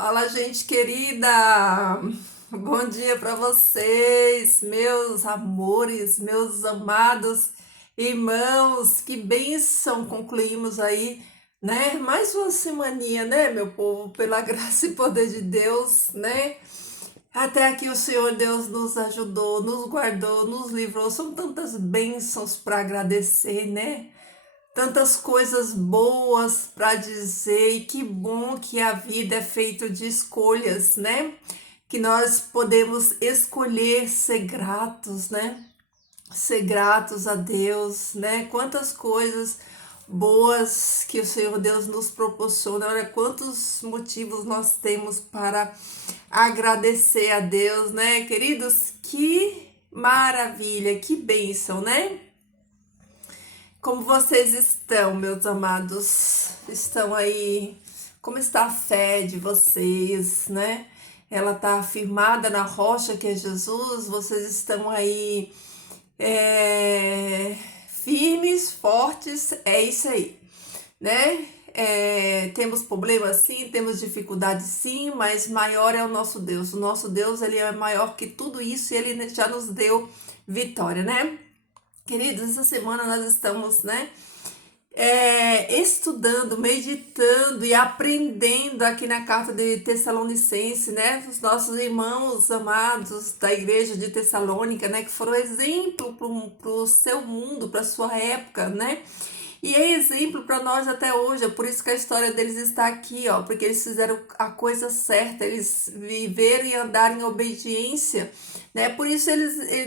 Fala, gente querida! Bom dia para vocês, meus amores, meus amados irmãos. Que bênção concluímos aí, né? Mais uma semaninha, né, meu povo? Pela graça e poder de Deus, né? Até aqui o Senhor Deus nos ajudou, nos guardou, nos livrou. São tantas bênçãos para agradecer, né? Tantas coisas boas para dizer, e que bom que a vida é feita de escolhas, né? Que nós podemos escolher ser gratos, né? Ser gratos a Deus, né? Quantas coisas boas que o Senhor Deus nos proporciona, olha quantos motivos nós temos para agradecer a Deus, né, queridos? Que maravilha, que bênção, né? Como vocês estão, meus amados? Estão aí? Como está a fé de vocês, né? Ela está firmada na rocha que é Jesus? Vocês estão aí firmes, fortes? É isso aí, né? Temos problemas sim, temos dificuldades sim, mas maior é o nosso Deus. O nosso Deus, ele é maior que tudo isso e ele já nos deu vitória, né? Queridos, essa semana nós estamos, né, estudando, meditando e aprendendo aqui na carta de Tessalonicense, né, os nossos irmãos amados da igreja de Tessalônica, né, que foram exemplo para o seu mundo, para a sua época, né, e é exemplo para nós até hoje. É por isso que a história deles está aqui, ó, porque eles fizeram a coisa certa, eles viveram e andaram em obediência, né, por isso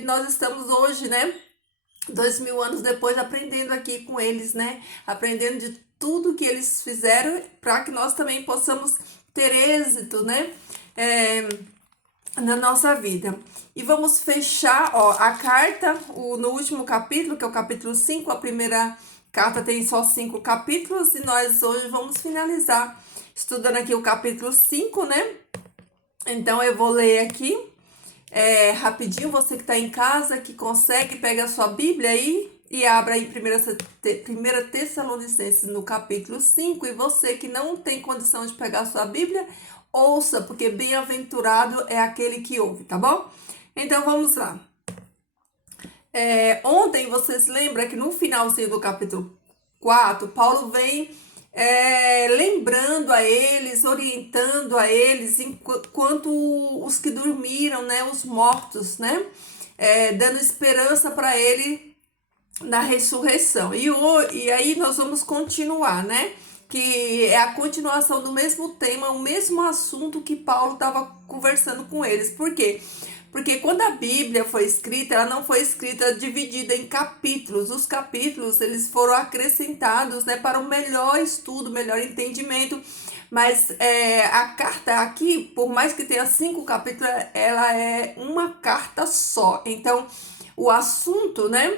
nós estamos hoje, né, 2000 anos depois, aprendendo aqui com eles, né? Aprendendo de tudo que eles fizeram para que nós também possamos ter êxito, né? Na nossa vida. E vamos fechar, ó, a carta no último capítulo, que é o capítulo 5. A primeira carta tem só 5 capítulos e nós hoje vamos finalizar estudando aqui o capítulo 5, né? Então eu vou ler aqui. Rapidinho, você que está em casa, que consegue, pega a sua Bíblia aí e abra aí 1 Tessalonicenses no capítulo 5. E você que não tem condição de pegar a sua Bíblia, ouça, porque bem-aventurado é aquele que ouve, tá bom? Então vamos lá. Ontem vocês lembram que no finalzinho do capítulo 4, Paulo vem lembrando a eles, orientando a eles, enquanto os que dormiram, né, os mortos, né, dando esperança para ele na ressurreição. E aí nós vamos continuar, né, que é a continuação do mesmo tema, o mesmo assunto que Paulo estava conversando com eles. Por quê? Porque quando a Bíblia foi escrita, ela não foi escrita dividida em capítulos. Os capítulos, eles foram acrescentados, né, para um melhor estudo, melhor entendimento. Mas a carta aqui, por mais que tenha 5 capítulos, ela é uma carta só. Então, o assunto, né,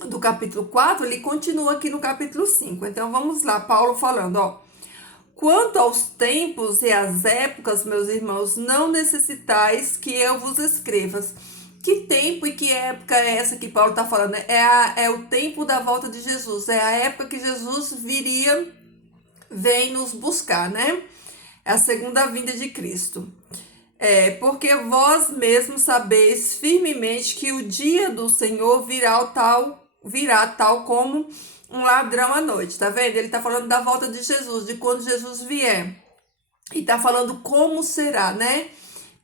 do capítulo 4, ele continua aqui no capítulo 5. Então, vamos lá, Paulo falando, ó. Quanto aos tempos e às épocas, meus irmãos, não necessitais que eu vos escreva. Que tempo e que época é essa que Paulo está falando? É o tempo da volta de Jesus. É a época que Jesus vem nos buscar, né? É a segunda vinda de Cristo. Porque vós mesmos sabeis firmemente que o dia do Senhor virá tal como um ladrão à noite, tá vendo? Ele tá falando da volta de Jesus, de quando Jesus vier. E tá falando como será, né?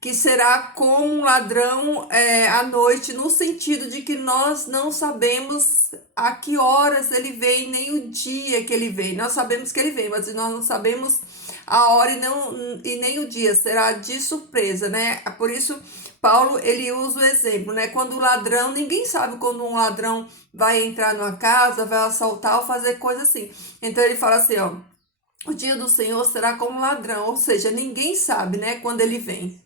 Que será como um ladrão à noite, no sentido de que nós não sabemos a que horas ele vem, nem o dia que ele vem. Nós sabemos que ele vem, mas nós não sabemos a hora e nem o dia. Será de surpresa, né? Por isso, Paulo, ele usa o exemplo, né? Quando o ladrão, ninguém sabe quando um ladrão vai entrar numa casa, vai assaltar ou fazer coisa assim. Então, ele fala assim, ó. O dia do Senhor será como um ladrão, ou seja, ninguém sabe, né, quando ele vem.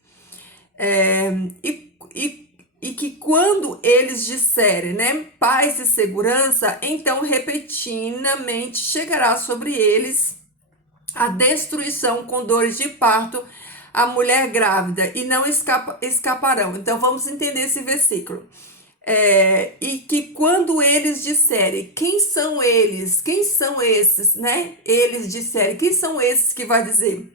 É, e que quando eles disserem, né, paz e segurança, então repentinamente chegará sobre eles a destruição com dores de parto, a mulher grávida, e não escaparão. Então vamos entender esse versículo. E que quando eles disserem, quem são eles? Quem são esses, né? Eles disserem, quem são esses que vai dizer?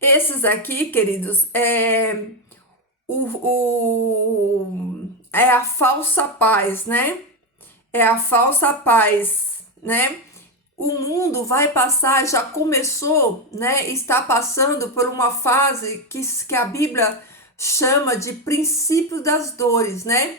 Esses aqui, queridos, é a falsa paz, né? É a falsa paz, né? O mundo vai passar, já começou, né? Está passando por uma fase que a Bíblia chama de princípio das dores, né?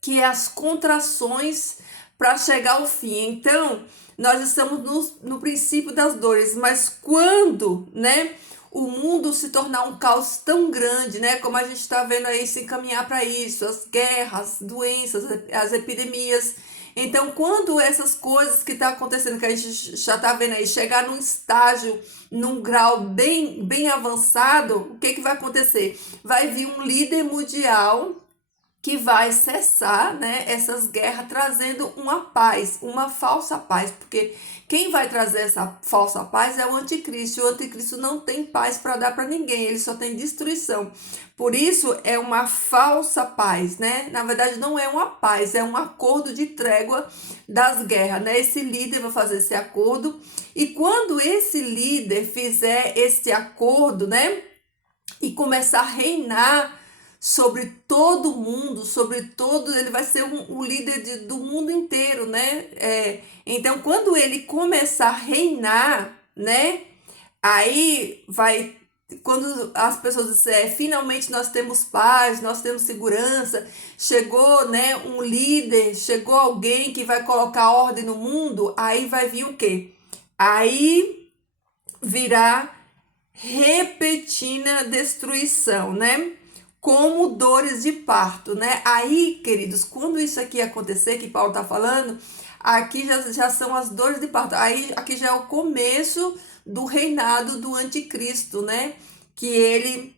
Que é as contrações para chegar ao fim. Então, nós estamos no princípio das dores, mas quando, né, o mundo se tornar um caos tão grande, né, como a gente está vendo aí se encaminhar para isso, as guerras, doenças, as epidemias. Então, quando essas coisas que estão acontecendo, que a gente já está vendo aí, chegar num estágio, num grau bem avançado, o que vai acontecer? Vai vir um líder mundial que vai cessar, né, essas guerras, trazendo uma paz, uma falsa paz, porque quem vai trazer essa falsa paz é o anticristo. O anticristo não tem paz para dar para ninguém, ele só tem destruição. Por isso é uma falsa paz, né? Na verdade não é uma paz, é um acordo de trégua das guerras, né? Esse líder vai fazer esse acordo, e quando esse líder fizer esse acordo, né, e começar a reinar sobre todo mundo, sobre todo, ele vai ser o líder do mundo inteiro, né? Então, quando ele começar a reinar, né? Aí vai, quando as pessoas disserem, finalmente nós temos paz, nós temos segurança, chegou, né, um líder, chegou alguém que vai colocar ordem no mundo, aí vai vir o quê? Aí virá repentina destruição, né? Como dores de parto, né? Aí, queridos, quando isso aqui acontecer, que Paulo tá falando, aqui já são as dores de parto. Aí, aqui já é o começo do reinado do anticristo, né? Que ele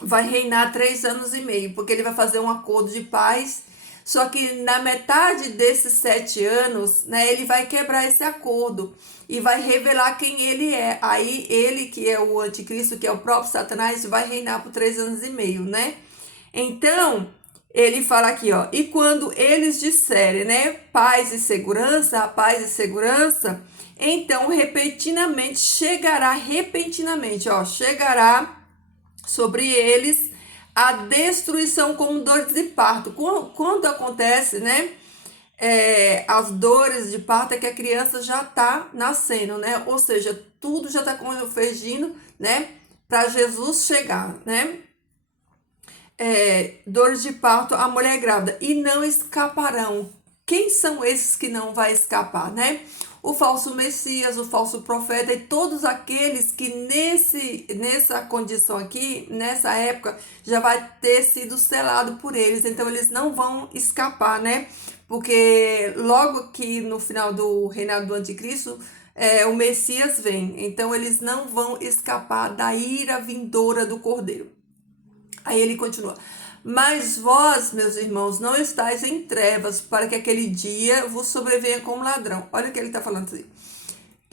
vai reinar 3 anos e meio, porque ele vai fazer um acordo de paz. Só que na metade desses 7 anos, né, ele vai quebrar esse acordo e vai revelar quem ele é. Aí ele, que é o anticristo, que é o próprio Satanás, vai reinar por 3 anos e meio, né? Então, ele fala aqui, ó, e quando eles disserem, né, paz e segurança, então repentinamente, ó, chegará sobre eles a destruição como dores de parto. Quando acontece, né, as dores de parto, é que a criança já está nascendo, né? Ou seja, tudo já está convergindo, né, para Jesus chegar, né? Dores de parto, a mulher grávida, e não escaparão. Quem são esses que não vai escapar, né? O falso Messias, o falso profeta e todos aqueles que nessa condição aqui, nessa época, já vai ter sido selado por eles. Então, eles não vão escapar, né? Porque logo que no final do reinado do anticristo, o Messias vem. Então, eles não vão escapar da ira vindoura do Cordeiro. Aí ele continua: mas vós, meus irmãos, não estáis em trevas, para que aquele dia vos sobrevenha como ladrão. Olha o que ele está falando assim.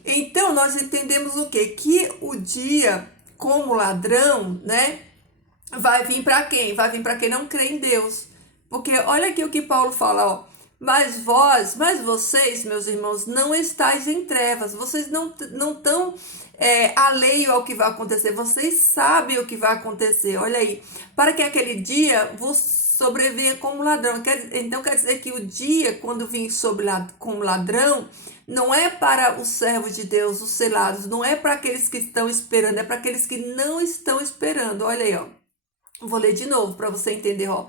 Então, nós entendemos o quê? Que o dia como ladrão, né, vai vir para quem? Vai vir para quem não crê em Deus. Porque olha aqui o que Paulo fala, ó. Mas vocês, meus irmãos, não estáis em trevas. Vocês não estão alheio ao que vai acontecer. Vocês sabem o que vai acontecer. Olha aí. Para que aquele dia vos sobrevenha como ladrão. Então quer dizer que o dia, quando vir como ladrão, não é para os servos de Deus, os selados. Não é para aqueles que estão esperando. É para aqueles que não estão esperando. Olha aí, ó. Vou ler de novo para você entender, ó.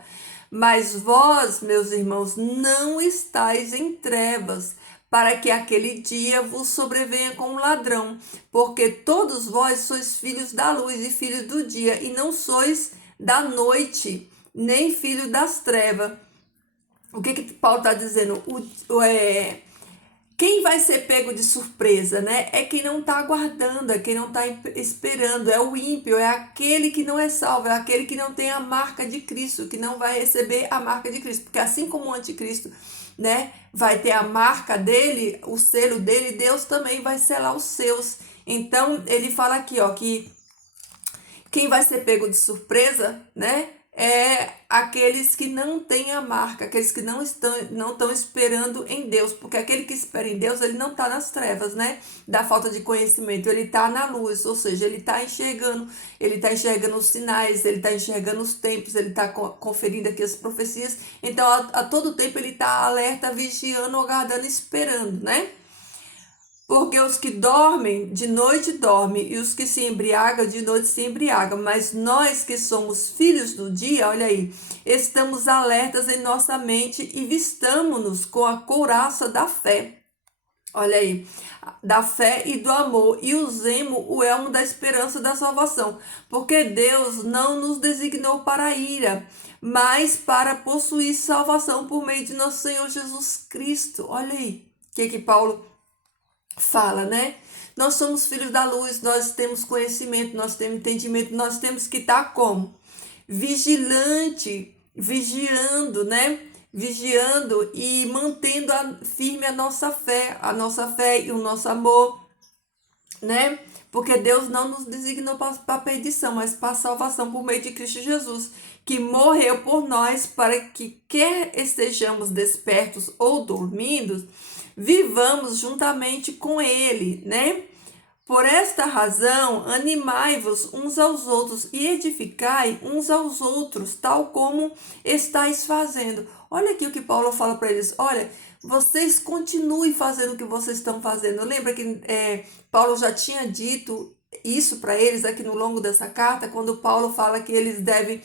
Mas vós, meus irmãos, não estáis em trevas, para que aquele dia vos sobrevenha como ladrão, porque todos vós sois filhos da luz e filhos do dia, e não sois da noite, nem filhos das trevas. O que Paulo está dizendo? Quem vai ser pego de surpresa, né? É quem não está aguardando, é quem não está esperando, é o ímpio, é aquele que não é salvo, é aquele que não tem a marca de Cristo, que não vai receber a marca de Cristo. Porque assim como o anticristo, né, vai ter a marca dele, o selo dele, Deus também vai selar os seus. Então, ele fala aqui, ó, que quem vai ser pego de surpresa, né, é aqueles que não têm a marca, aqueles que não estão esperando em Deus, porque aquele que espera em Deus, ele não está nas trevas, né? Da falta de conhecimento, ele está na luz, ou seja, ele está enxergando os sinais, ele está enxergando os tempos, ele está conferindo aqui as profecias, então a todo tempo ele está alerta, vigiando, aguardando, esperando, né? Porque os que dormem, de noite dormem, e os que se embriagam, de noite se embriagam. Mas nós que somos filhos do dia, olha aí, estamos alertas em nossa mente e vistamo-nos com a couraça da fé. Olha aí, da fé e do amor, e usemos o elmo da esperança da salvação. Porque Deus não nos designou para a ira, mas para possuir salvação por meio de nosso Senhor Jesus Cristo. Olha aí, o que Paulo fala, né? Nós somos filhos da luz, nós temos conhecimento, nós temos entendimento, nós temos que estar como? Vigilante, vigiando, né? Vigiando e mantendo firme a nossa fé e o nosso amor, né? Porque Deus não nos designou para a perdição, mas para a salvação por meio de Cristo Jesus, que morreu por nós para que, quer estejamos despertos ou dormindo, vivamos juntamente com Ele, né? Por esta razão, animai-vos uns aos outros e edificai uns aos outros, tal como estáis fazendo. Olha aqui o que Paulo fala para eles. Olha, vocês continuem fazendo o que vocês estão fazendo. Lembra que Paulo já tinha dito isso para eles aqui no longo dessa carta, quando Paulo fala que eles devem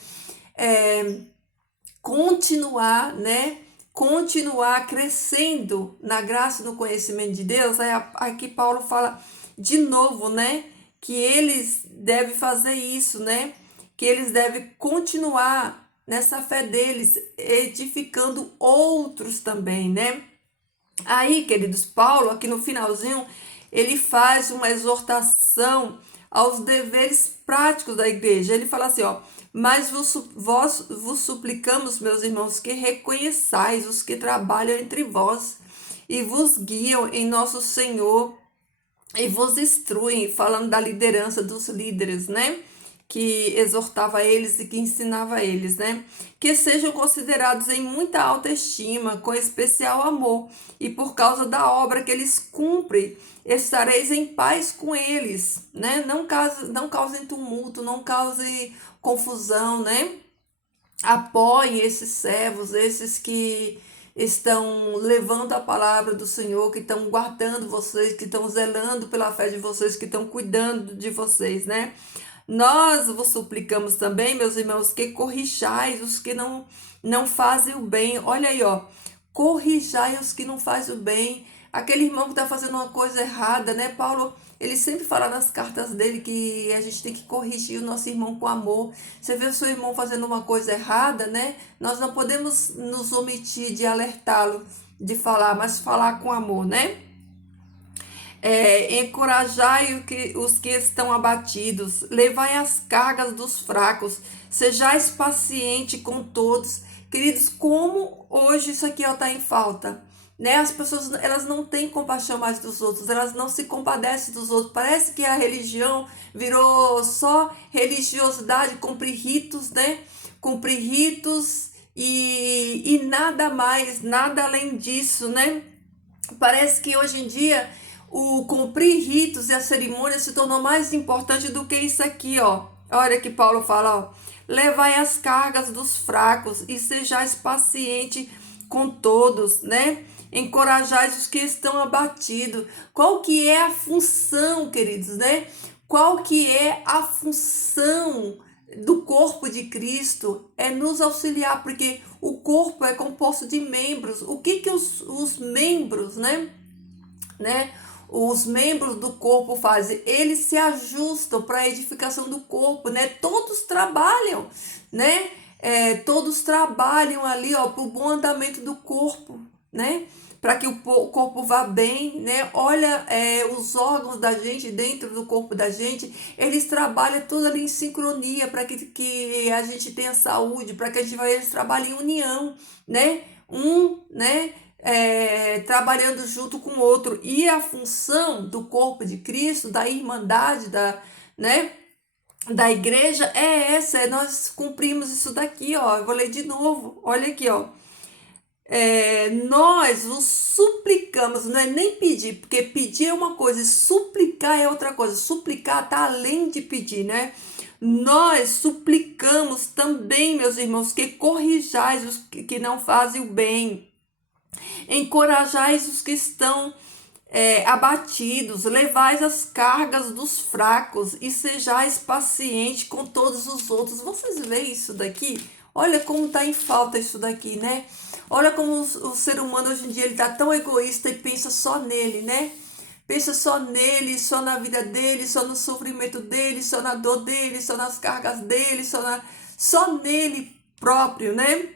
continuar, né? Continuar crescendo na graça e no conhecimento de Deus. Aí aqui Paulo fala de novo, né? Que eles devem fazer isso, né? Que eles devem continuar nessa fé deles, edificando outros também, né? Aí, queridos, Paulo, aqui no finalzinho, ele faz uma exortação aos deveres práticos da igreja. Ele fala assim, ó: mas vos suplicamos, meus irmãos, que reconheçais os que trabalham entre vós e vos guiam em nosso Senhor e vos instruem, falando da liderança dos líderes, né? Que exortava eles e que ensinava eles, né? Que sejam considerados em muita alta estima, com especial amor, e por causa da obra que eles cumprem, estareis em paz com eles, né? Não causem tumulto, não causem confusão, né? Apoiem esses servos, esses que estão levando a palavra do Senhor, que estão guardando vocês, que estão zelando pela fé de vocês, que estão cuidando de vocês, né? Nós vos suplicamos também, meus irmãos, que corrijais os que não fazem o bem. Olha aí, ó. Corrijai os que não fazem o bem. Aquele irmão que está fazendo uma coisa errada, né? Paulo, ele sempre fala nas cartas dele que a gente tem que corrigir o nosso irmão com amor. Você vê o seu irmão fazendo uma coisa errada, né? Nós não podemos nos omitir de alertá-lo, de falar, mas falar com amor, né? Encorajai os que estão abatidos, levai as cargas dos fracos, sejais paciente com todos. Queridos, como hoje isso aqui está em falta, né? As pessoas, elas não têm compaixão mais dos outros, elas não se compadecem dos outros. Parece que a religião virou só religiosidade, cumprir ritos, né? Cumprir ritos e nada mais, nada além disso, né? Parece que hoje em dia o cumprir ritos e a cerimônia se tornou mais importante do que isso aqui, ó. Olha que Paulo fala, ó: levai as cargas dos fracos e sejais paciente com todos, né? Encorajai os que estão abatidos. Qual que é a função, queridos, né? Qual que é a função do corpo de Cristo? É nos auxiliar, porque o corpo é composto de membros. O que os membros, né? Os membros do corpo fazem? Eles se ajustam para a edificação do corpo, né? Todos trabalham, né? Todos trabalham ali, ó, para o bom andamento do corpo, né? Para que o corpo vá bem, né? Olha, os órgãos da gente dentro do corpo da gente, eles trabalham tudo ali em sincronia para que a gente tenha saúde, para que eles trabalhem em união, né? Né? Trabalhando junto com o outro. E a função do corpo de Cristo, da irmandade, né? da igreja é essa, nós cumprimos isso daqui, ó. Eu vou ler de novo. Olha aqui, ó. Nós os suplicamos, não é nem pedir, porque pedir é uma coisa e suplicar é outra coisa. Suplicar está além de pedir, né? Nós suplicamos também, meus irmãos, que corrijais os que não fazem o bem, encorajais os que estão abatidos, levais as cargas dos fracos e sejais paciente com todos os outros. Vocês veem isso daqui? Olha como está em falta isso daqui, né? Olha como o ser humano hoje em dia ele está tão egoísta e pensa só nele, né? Pensa só nele, só na vida dele, só no sofrimento dele, só na dor dele, só nas cargas dele, só nele próprio, né?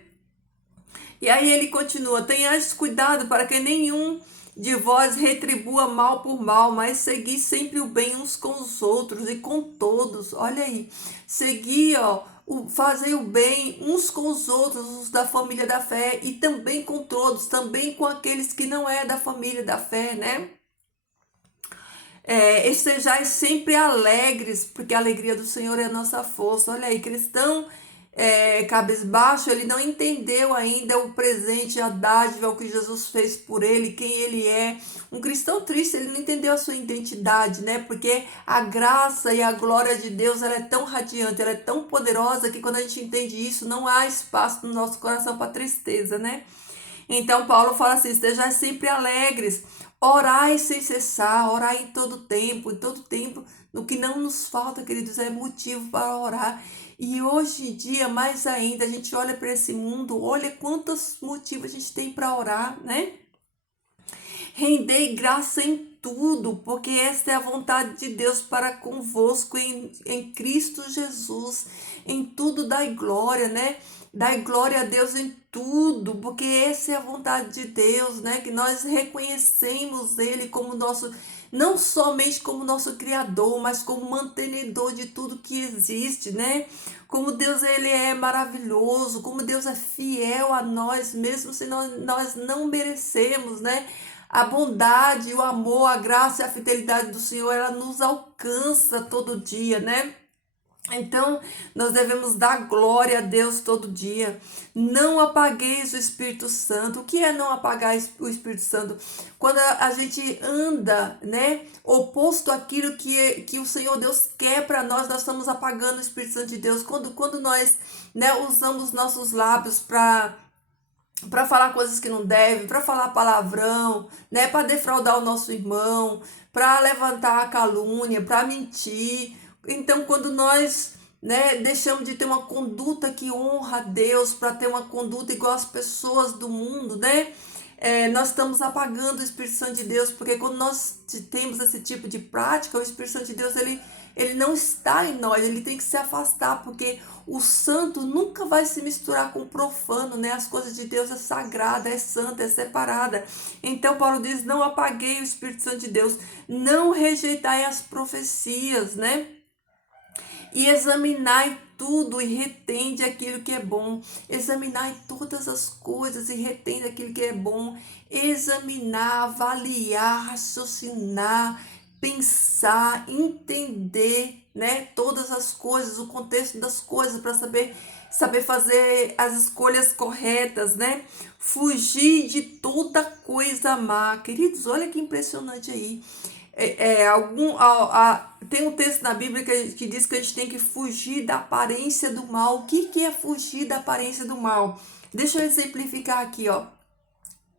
E aí ele continua: tenhais cuidado para que nenhum de vós retribua mal por mal, mas segui sempre o bem uns com os outros e com todos. Olha aí, segui, ó, fazer o bem uns com os outros, os da família da fé, e também com todos, também com aqueles que não é da família da fé, né? Estejais sempre alegres, porque a alegria do Senhor é a nossa força. Olha aí, cristão cabisbaixo, ele não entendeu ainda o presente, a dádiva, o que Jesus fez por ele, quem ele é. Um cristão triste, ele não entendeu a sua identidade, né? Porque a graça e a glória de Deus, ela é tão radiante, ela é tão poderosa, que quando a gente entende isso, não há espaço no nosso coração para tristeza, né? Então Paulo fala assim: estejais sempre alegres, orai sem cessar, orai em todo tempo. No que não nos falta, queridos, é motivo para orar. E hoje em dia, mais ainda, a gente olha para esse mundo, olha quantos motivos a gente tem para orar, né? Rendei graça em tudo, porque esta é a vontade de Deus para convosco em Cristo Jesus. Em tudo dai glória, né? Dai glória a Deus em tudo, porque essa é a vontade de Deus, né? Que nós reconhecemos Ele como nosso, não somente como nosso Criador, mas como mantenedor de tudo que existe, né? Como Deus, Ele é maravilhoso, como Deus é fiel a nós, mesmo se nós não merecemos, né? A bondade, o amor, a graça e a fidelidade do Senhor, ela nos alcança todo dia, né? Então, nós devemos dar glória a Deus todo dia. Não apagueis o Espírito Santo. O que é não apagar o Espírito Santo? Quando a gente anda, né, oposto àquilo que o Senhor Deus quer para nós, nós estamos apagando o Espírito Santo de Deus. Quando nós, né, usamos nossos lábios para falar coisas que não devem, para falar palavrão, né, para defraudar o nosso irmão, para levantar a calúnia, para mentir. Então, quando nós, né, deixamos de ter uma conduta que honra a Deus, para ter uma conduta igual às pessoas do mundo, né? Nós estamos apagando o Espírito Santo de Deus, porque quando nós temos esse tipo de prática, o Espírito Santo de Deus, ele não está em nós, ele tem que se afastar, porque o santo nunca vai se misturar com o profano, né? As coisas de Deus é sagrada, é santa, é separada. Então Paulo diz: não apaguei o Espírito Santo de Deus, não rejeitai as profecias, né? E examinai tudo e retende aquilo que é bom. Examinai todas as coisas e retende aquilo que é bom. Examinar, avaliar, raciocinar, pensar, entender, né, todas as coisas, o contexto das coisas, para saber fazer as escolhas corretas, né? Fugir de toda coisa má. Queridos, olha que impressionante aí. Tem um texto na Bíblia que diz que a gente tem que fugir da aparência do mal. O que é fugir da aparência do mal? Deixa eu exemplificar aqui, ó.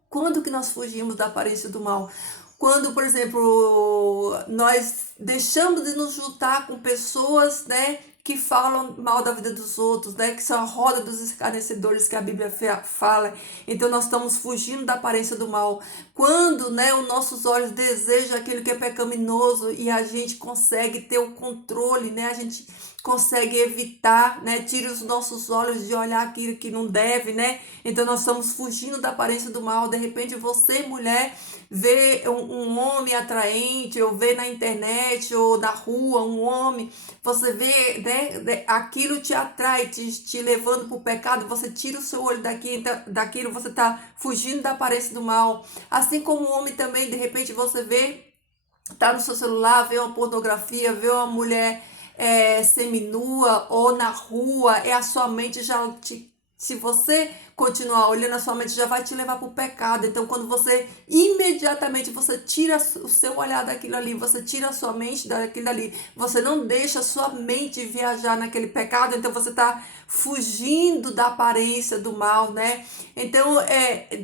Quando que nós fugimos da aparência do mal? Quando, por exemplo, nós deixamos de nos juntar com pessoas, né, que falam mal da vida dos outros, né, que são a roda dos escarnecedores que a Bíblia fala. Então nós estamos fugindo da aparência do mal. Quando, né, os nossos olhos desejam aquilo que é pecaminoso e a gente consegue ter o controle, né, a gente consegue evitar, né, tira os nossos olhos de olhar aquilo que não deve, né? Então nós estamos fugindo da aparência do mal. De repente você, mulher, vê um homem atraente, ou vê na internet ou na rua um homem, você vê, né, aquilo te atrai, te levando para o pecado, você tira o seu olho daquilo, você está fugindo da aparência do mal. Assim como o homem também, de repente você vê, tá no seu celular, vê uma pornografia, vê uma mulher seminua ou na rua, a sua mente já se você continuar olhando, a sua mente já vai te levar para o pecado. Então, quando você imediatamente você tira o seu olhar daquilo ali, você tira a sua mente daquilo ali, você não deixa a sua mente viajar naquele pecado, então você está fugindo da aparência do mal, né? Então,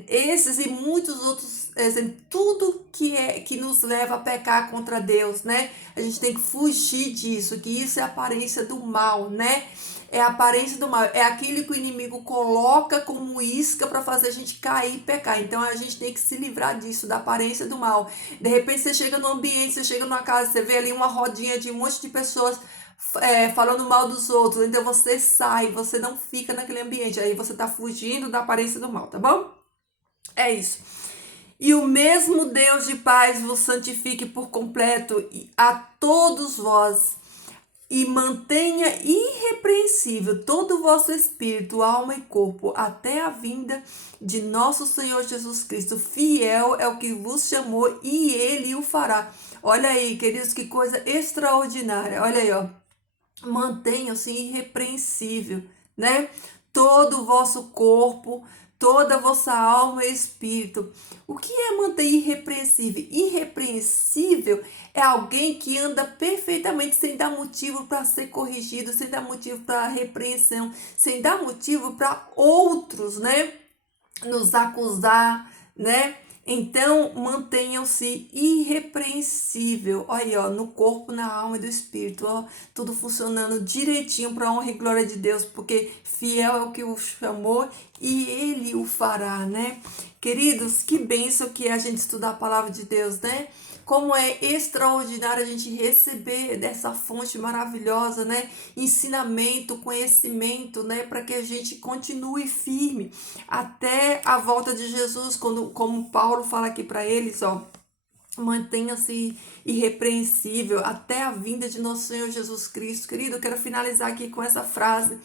esses e muitos outros exemplos, tudo que nos leva a pecar contra Deus, né? A gente tem que fugir disso, que isso é a aparência do mal, né? É a aparência do mal, é aquilo que o inimigo coloca como isca para fazer a gente cair e pecar. Então a gente tem que se livrar disso, da aparência do mal. De repente você chega no ambiente, você chega numa casa, você vê ali uma rodinha de um monte de pessoas falando mal dos outros. Então você sai, você não fica naquele ambiente. Aí você tá fugindo da aparência do mal, tá bom? É isso. E o mesmo Deus de paz vos santifique por completo a todos vós, e mantenha irrepreensível todo o vosso espírito, alma e corpo, até a vinda de nosso Senhor Jesus Cristo. Fiel é o que vos chamou e ele o fará. Olha aí, queridos, que coisa extraordinária. Olha aí, ó. Mantenham-se irrepreensível, né? Todo o vosso corpo, toda a vossa alma e espírito. O que é manter irrepreensível? Irrepreensível é alguém que anda perfeitamente sem dar motivo para ser corrigido, sem dar motivo para repreensão, sem dar motivo para outros, né, nos acusar, né? Então, mantenham-se irrepreensível. Olha aí, ó, no corpo, na alma e do espírito, ó, tudo funcionando direitinho para a honra e glória de Deus, porque fiel é o que o chamou e ele o fará, né? Queridos, que bênção que é a gente estudar a palavra de Deus, né? Como é extraordinário a gente receber dessa fonte maravilhosa, né? Ensinamento, conhecimento, né? Para que a gente continue firme até a volta de Jesus, quando, como Paulo fala aqui para eles, ó. Mantenha-se irrepreensível até a vinda de nosso Senhor Jesus Cristo. Querido, eu quero finalizar aqui com essa frase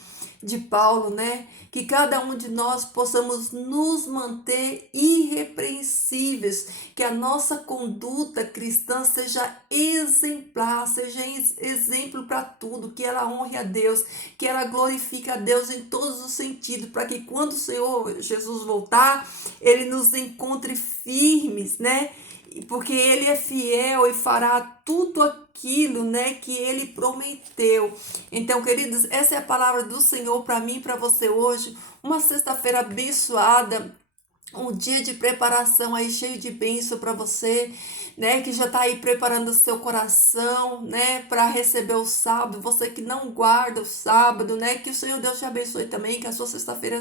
de Paulo, né? Que cada um de nós possamos nos manter irrepreensíveis, que a nossa conduta cristã seja exemplar, seja exemplo para tudo, que ela honre a Deus, que ela glorifique a Deus em todos os sentidos, para que quando o Senhor Jesus voltar, ele nos encontre firmes, né? Porque ele é fiel e fará tudo aquilo, né, que ele prometeu. Então, queridos, essa é a palavra do Senhor para mim e para você hoje. Uma sexta-feira abençoada, um dia de preparação aí cheio de bênção para você, né, que já está aí preparando o seu coração, né, para receber o sábado. Você que não guarda o sábado, né, que o Senhor Deus te abençoe também, que a sua sexta-feira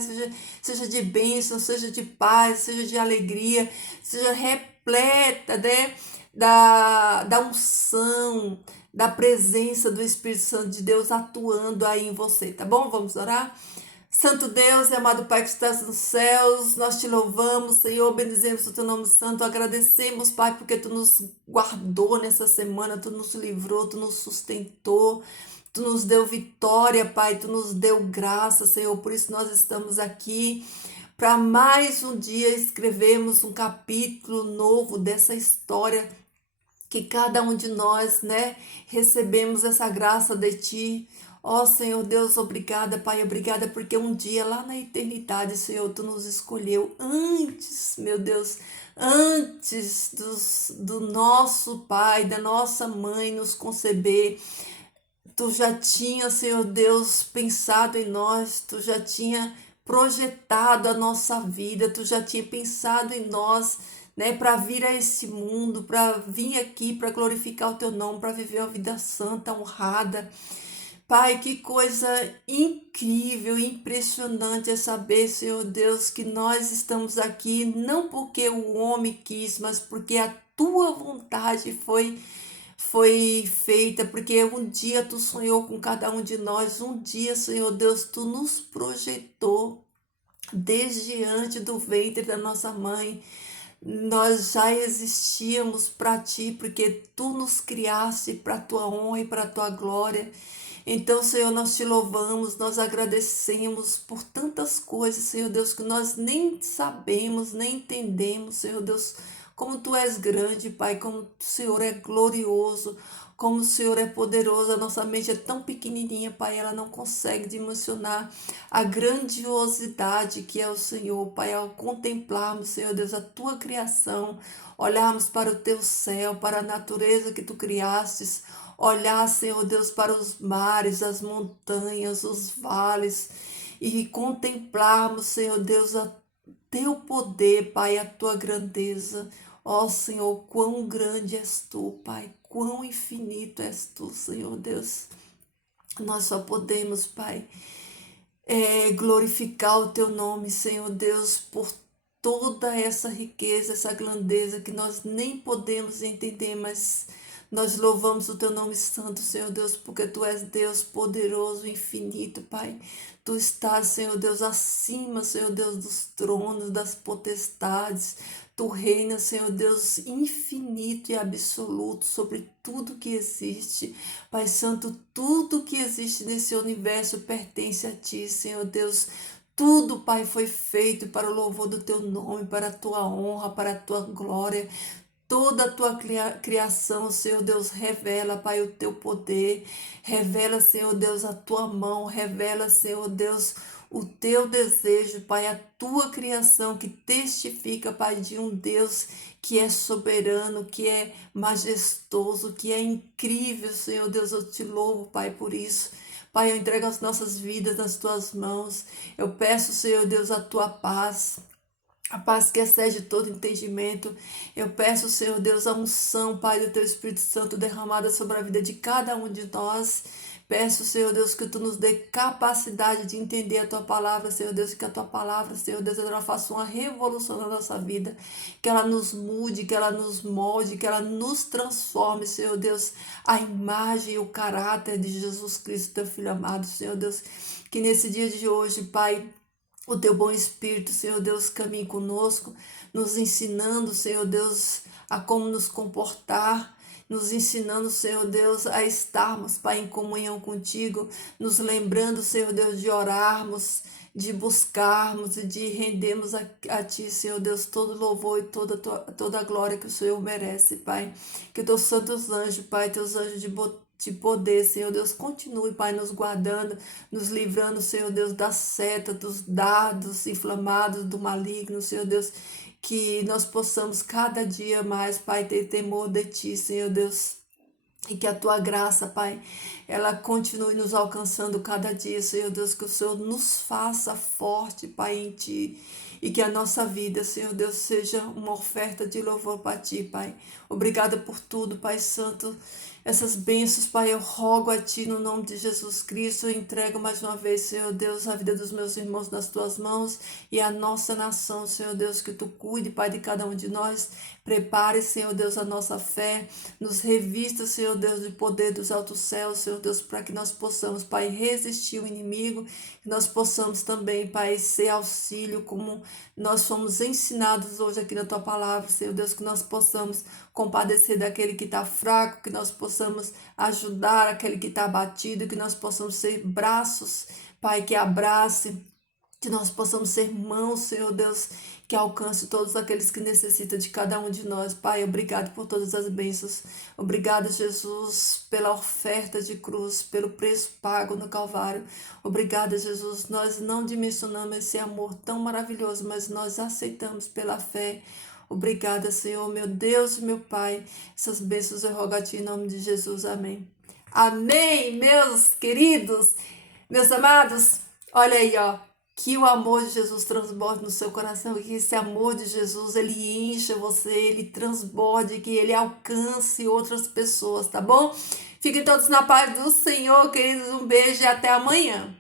seja de bênção, seja de paz, seja de alegria, seja repleta, né, da unção, da presença do Espírito Santo de Deus atuando aí em você, tá bom? Vamos orar? Santo Deus e amado Pai que estás nos céus, nós te louvamos, Senhor, bendizemos o teu nome santo, agradecemos, Pai, porque tu nos guardou nessa semana, tu nos livrou, tu nos sustentou, tu nos deu vitória, Pai, tu nos deu graça, Senhor, por isso nós estamos aqui para mais um dia escrevermos um capítulo novo dessa história que cada um de nós, né, recebemos essa graça de Ti. Ó Senhor Deus, obrigada, Pai, obrigada, porque um dia lá na eternidade, Senhor, Tu nos escolheu antes, meu Deus, antes do nosso pai, da nossa mãe nos conceber. Tu já tinha, Senhor Deus, pensado em nós, Tu já tinha projetado a nossa vida, Tu já tinha pensado em nós, né, para vir a esse mundo, para vir aqui, para glorificar o Teu nome, para viver uma vida santa, honrada. Pai, que coisa incrível, impressionante é saber, Senhor Deus, que nós estamos aqui não porque o homem quis, mas porque a Tua vontade foi feita, porque um dia Tu sonhou com cada um de nós, um dia, Senhor Deus, Tu nos projetou desde antes do ventre da nossa mãe. Nós já existíamos para Ti, porque Tu nos criaste para a Tua honra e para a Tua glória. Então, Senhor, nós Te louvamos, nós agradecemos por tantas coisas, Senhor Deus, que nós nem sabemos, nem entendemos, Senhor Deus, como Tu és grande, Pai, como o Senhor é glorioso, Como o Senhor é poderoso, a nossa mente é tão pequenininha, Pai, ela não consegue dimensionar a grandiosidade que é o Senhor, Pai, ao contemplarmos, Senhor Deus, a tua criação, olharmos para o teu céu, para a natureza que tu criastes, olhar, Senhor Deus, para os mares, as montanhas, os vales, e contemplarmos, Senhor Deus, a teu poder, Pai, a tua grandeza. Ó Senhor, quão grande és tu, Pai, quão infinito és tu, Senhor Deus. Nós só podemos, Pai, glorificar o teu nome, Senhor Deus, por toda essa riqueza, essa grandeza que nós nem podemos entender, mas nós louvamos o teu nome santo, Senhor Deus, porque tu és Deus poderoso, infinito, Pai. Tu estás, Senhor Deus, acima, Senhor Deus, dos tronos, das potestades. Tu reinas, Senhor Deus, infinito e absoluto sobre tudo que existe. Pai Santo, tudo que existe nesse universo pertence a Ti, Senhor Deus. Tudo, Pai, foi feito para o louvor do Teu nome, para a Tua honra, para a Tua glória. Toda a tua criação, Senhor Deus, revela, Pai, o teu poder, revela, Senhor Deus, a tua mão, revela, Senhor Deus, o teu desejo, Pai, a tua criação que testifica, Pai, de um Deus que é soberano, que é majestoso, que é incrível, Senhor Deus, eu te louvo, Pai, por isso. Pai, eu entrego as nossas vidas nas tuas mãos, eu peço, Senhor Deus, a tua paz, a paz que excede todo entendimento. Eu peço, Senhor Deus, a unção, Pai, do Teu Espírito Santo derramada sobre a vida de cada um de nós. Peço, Senhor Deus, que Tu nos dê capacidade de entender a Tua palavra, Senhor Deus, e que a Tua palavra, Senhor Deus, ela faça uma revolução na nossa vida, que ela nos mude, que ela nos molde, que ela nos transforme, Senhor Deus, a imagem e o caráter de Jesus Cristo, Teu Filho amado, Senhor Deus, que nesse dia de hoje, Pai, o teu bom Espírito, Senhor Deus, caminhe conosco, nos ensinando, Senhor Deus, a como nos comportar, nos ensinando, Senhor Deus, a estarmos, Pai, em comunhão contigo, nos lembrando, Senhor Deus, de orarmos, de buscarmos e de rendermos a Ti, Senhor Deus, todo louvor e toda a glória que o Senhor merece, Pai. Que teus santos anjos, Pai, teus anjos de poder, Senhor Deus, continue, Pai, nos guardando, nos livrando, Senhor Deus, da seta, dos dardos inflamados, do maligno, Senhor Deus, que nós possamos cada dia mais, Pai, ter temor de Ti, Senhor Deus, e que a Tua graça, Pai, ela continue nos alcançando cada dia, Senhor Deus, que o Senhor nos faça forte, Pai, em Ti, e que a nossa vida, Senhor Deus, seja uma oferta de louvor para Ti, Pai. Obrigada por tudo, Pai Santo. Essas bênçãos, Pai, eu rogo a Ti no nome de Jesus Cristo. Eu entrego mais uma vez, Senhor Deus, a vida dos meus irmãos nas Tuas mãos e a nossa nação, Senhor Deus, que Tu cuide, Pai, de cada um de nós. Prepare, Senhor Deus, a nossa fé. Nos revista, Senhor Deus, de poder dos altos céus, Senhor Deus, para que nós possamos, Pai, resistir o inimigo. Que nós possamos também, Pai, ser auxílio, como nós fomos ensinados hoje aqui na Tua palavra, Senhor Deus, que nós possamos compadecer daquele que está fraco, que nós possamos ajudar aquele que está abatido, que nós possamos ser braços, Pai, que abrace, que nós possamos ser mãos, Senhor Deus, que alcance todos aqueles que necessitam de cada um de nós. Pai, obrigado por todas as bênçãos. Obrigado, Jesus, pela oferta de cruz, pelo preço pago no Calvário. Obrigado, Jesus. Nós não dimensionamos esse amor tão maravilhoso, mas nós aceitamos pela fé. Obrigada, Senhor, meu Deus e meu Pai. Essas bênçãos eu rogo a Ti em nome de Jesus. Amém. Amém, meus queridos, meus amados. Olha aí, ó. Que o amor de Jesus transborde no seu coração, que esse amor de Jesus, ele encha você, ele transborde, que ele alcance outras pessoas, tá bom? Fiquem todos na paz do Senhor, queridos, um beijo e até amanhã.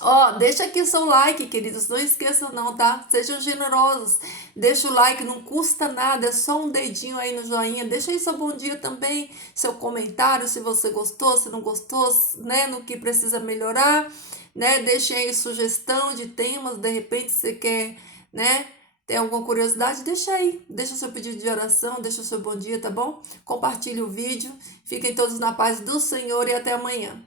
Ó, deixa aqui o seu like, queridos, não esqueçam não, tá? Sejam generosos, deixa o like, não custa nada, é só um dedinho aí no joinha, deixa aí seu bom dia também, seu comentário, se você gostou, se não gostou, né, no que precisa melhorar, né, deixem aí sugestão de temas, de repente você quer, né, tem alguma curiosidade, deixa aí, deixa o seu pedido de oração, deixa o seu bom dia, tá bom? Compartilhe o vídeo, fiquem todos na paz do Senhor e até amanhã.